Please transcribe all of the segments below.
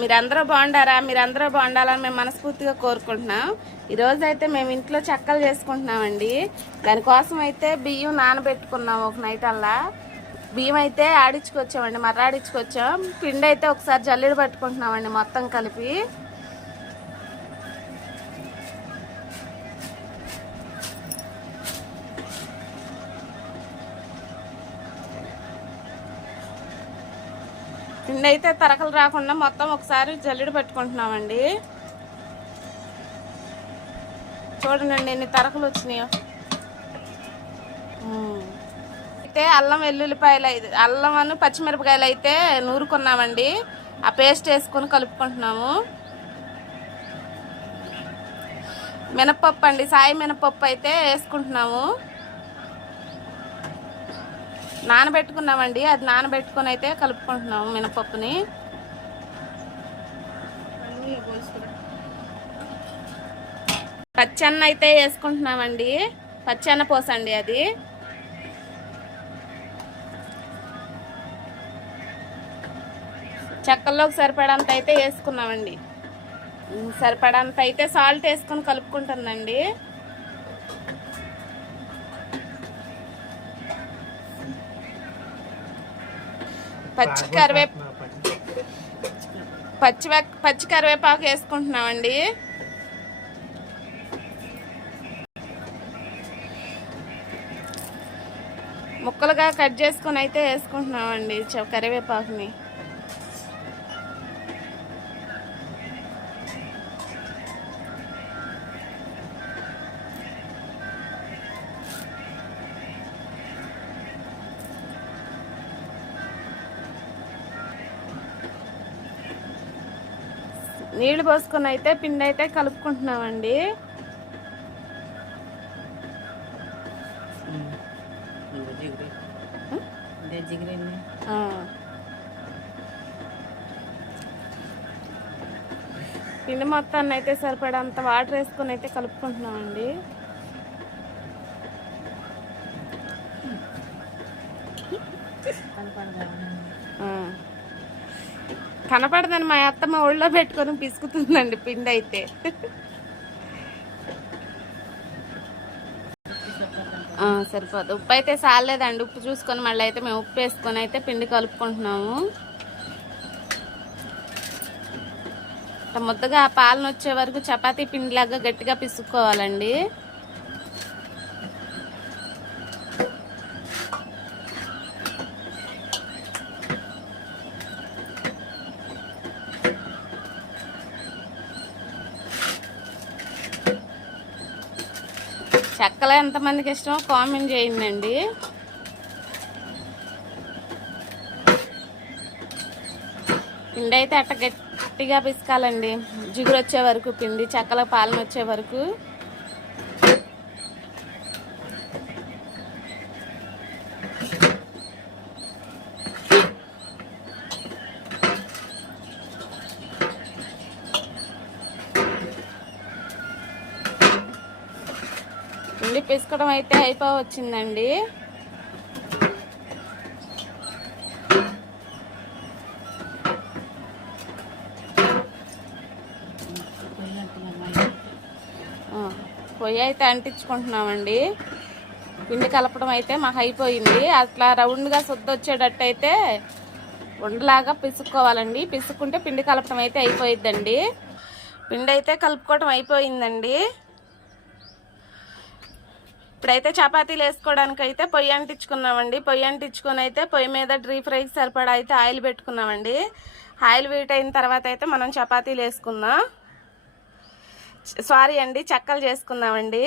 మీరందరూ బాగుండారా? మీరందరూ బాగుండాలని మేము మనస్ఫూర్తిగా కోరుకుంటున్నాం. ఈరోజు అయితే మేము ఇంట్లో చెక్కలు చేసుకుంటున్నామండి. దానికోసం అయితే బియ్యం నానబెట్టుకున్నాం ఒక నైట్ అలా. బియ్యం అయితే ఆడించుకొచ్చామండి, మర్రాడించుకొచ్చాం. పిండి అయితే ఒకసారి జల్లెడ పట్టుకుంటున్నామండి మొత్తం కలిపి. పిండి అయితే తరకలు రాకుండా మొత్తం ఒకసారి జల్లెడ పెట్టుకుంటున్నామండి. చూడండి ఎన్ని తరకలు వచ్చినాయో. అయితే అల్లం వెల్లుల్లిపాయలు అల్లం పచ్చిమిరపకాయలు అయితే నూరుకున్నామండి. ఆ పేస్ట్ వేసుకొని కలుపుకుంటున్నాము. మినపప్పు అండి, సాయి మినపప్పు అయితే వేసుకుంటున్నాము. నానబెట్టుకున్నామండి, అది నానబెట్టుకొని అయితే కలుపుకుంటున్నాము మినపప్పుని. పచ్చన్న అయితే వేసుకుంటున్నామండి, పచ్చన్న పోసండి అది. చెక్కల్లోకి సరిపడంత అయితే వేసుకున్నామండి. సరిపడంత అయితే సాల్ట్ వేసుకొని కలుపుకుంటుందండి. పచ్చి కరివేపాకు వేసుకుంటున్నామండి. ముక్కలుగా కట్ చేసుకొని అయితే వేసుకుంటున్నామండి కరివేపాకుని. నీళ్లు పోసుకొని అయితే పిండి అయితే కలుపుకుంటున్నామండి. పిండి మొత్తాన్ని అయితే సరిపడంత వాటర్ వేసుకొని అయితే కలుపుకుంటున్నామండి. కనపడదని మా అత్తమ్మ ఒళ్ళో పెట్టుకొని పిసుకుతుందండి పిండి అయితే. సరిపోదు. ఉప్పు అయితే సాలేదండి, ఉప్పు చూసుకొని మళ్ళీ అయితే మేము ఉప్పు వేసుకొని అయితే పిండి కలుపుకుంటున్నాము. ముద్దగా పాలను వచ్చే వరకు చపాతీ పిండిలాగా గట్టిగా పిసుక్కోవాలండి. చెక్కలు ఎంతమందికి ఇష్టమో కామెంట్ చేయండి. పిండి అయితే అట్ట గట్టిగా పిసకాలండి, జిగురు వచ్చే వరకు పిండి, చెక్కల పాలన వచ్చే వరకు. పిండి పిసకడం అయితే అయిపోవచ్చిందండి. పొయ్యి అయితే అంటించుకుంటున్నామండి. పిండి కలపడం అయితే మాకు అయిపోయింది. అట్లా రౌండ్గా శుద్ధ వచ్చేటట్టు అయితే ఉండలాగా పిసుక్కోవాలండి. పిసుక్కుంటే పిండి కలపడం అయితే అయిపోయిద్దండి. పిండి అయితే కలుపుకోవడం అయిపోయిందండి. ఇప్పుడైతే చపాతీలు వేసుకోవడానికి అయితే పొయ్యి అంటించుకున్నామండి. పొయ్యి అంటించుకొని అయితే పొయ్యి మీద డీప్ ఫ్రైకి సరిపడా అయితే ఆయిల్ పెట్టుకున్నామండి. ఆయిల్ వీట్ అయిన తర్వాత అయితే మనం చపాతీలు వేసుకుందాం. సారీ అండి, చెక్కలు చేసుకుందామండి.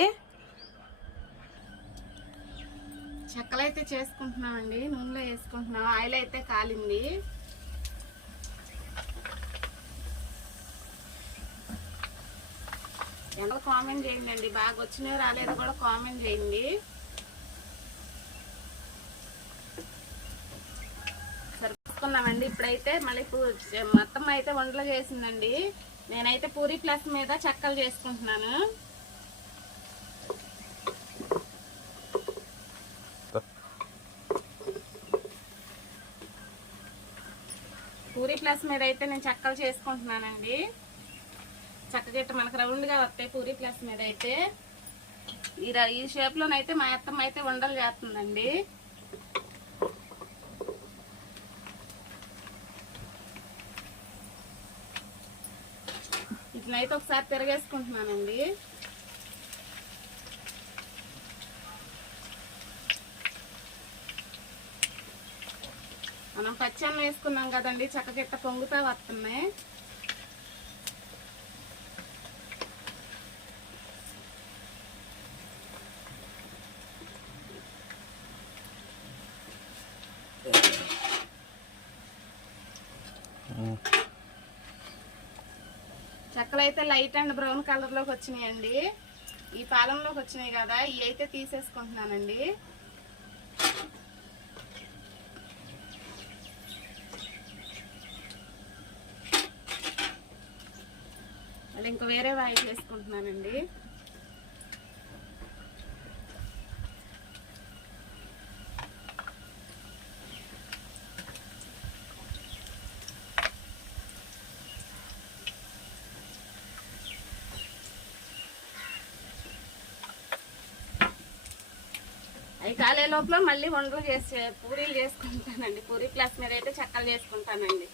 చెక్కలు అయితే చేసుకుంటున్నామండి, నూనెలో వేసుకుంటున్నాం. ఆయిల్ అయితే కాలింది. ఎండలు కామెంట్ చేయండి, బాగా వచ్చినాయో రాలేదో కూడా కామెంట్ చేయండి. సరిపోసుకున్నామండి. ఇప్పుడైతే మళ్ళీ మొత్తం అయితే వంటలు చేసిందండి. నేనైతే పూరీ ప్లస్ మీద చెక్కలు చేసుకుంటున్నాను. పూరీ ప్లస్ మీద అయితే నేను చెక్కలు చేసుకుంటున్నానండి. చక్కగిట్ట మనకు రౌండ్గా వస్తాయి పూరి ప్లస్ మీద అయితే. ఈ షేప్లోనైతే మా అత్తమ్మ అయితే ఉండలు చేస్తుందండి. ఇట్లయితే ఒకసారి తిరగేసుకుంటున్నానండి. మనం పచ్చన్నం వేసుకున్నాం కదండి, చక్కగిట్ట పొంగుతా వస్తున్నాయి. చెక్కలు అయితే లైట్ అండ్ బ్రౌన్ కలర్లోకి వచ్చినాయండి. ఈ పాలంలోకి వచ్చినాయి కదా, ఇవి అయితే తీసేసుకుంటున్నానండి. మళ్ళీ ఇంకా వేరే వాయి చేసుకుంటున్నానండి. అవి కాలే లోపల మళ్ళీ వంటలు పూరీలు చేసుకుంటానండి. పూరీ ప్లస్ మీద అయితే చెక్కలు చేసుకుంటానండి.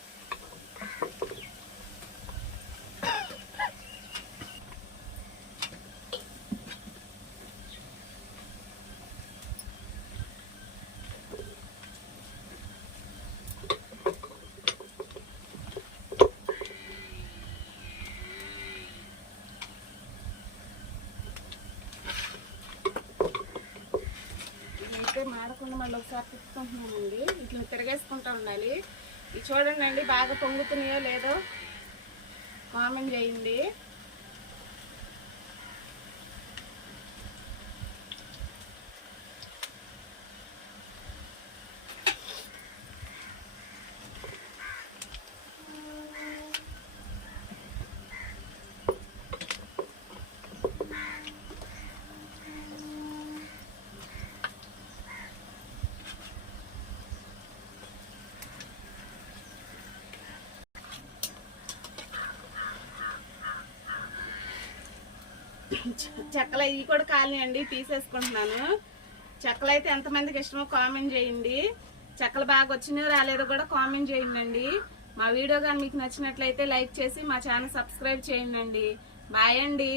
మాడకుండా మళ్ళీ ఒకసారి తిప్పుకుంటున్నానండి. ఇట్లా తిరగేసుకుంటూ ఉండాలి. ఇది చూడండి అండి, బాగా పొంగుతున్నాయో లేదో కామెంట్ చేయండి. చెక్కలు ఇవి కూడా కాలినాయండి, తీసేసుకుంటున్నాను. చెక్కలు అయితే ఎంతమందికి ఇష్టమో కామెంట్ చేయండి. చెక్కలు బాగా వచ్చినాయో రాలేదో కూడా కామెంట్ చేయండి. మా వీడియో కానీ మీకు నచ్చినట్లయితే లైక్ చేసి మా ఛానల్ సబ్స్క్రైబ్ చేయండి. బాయ్ అండి.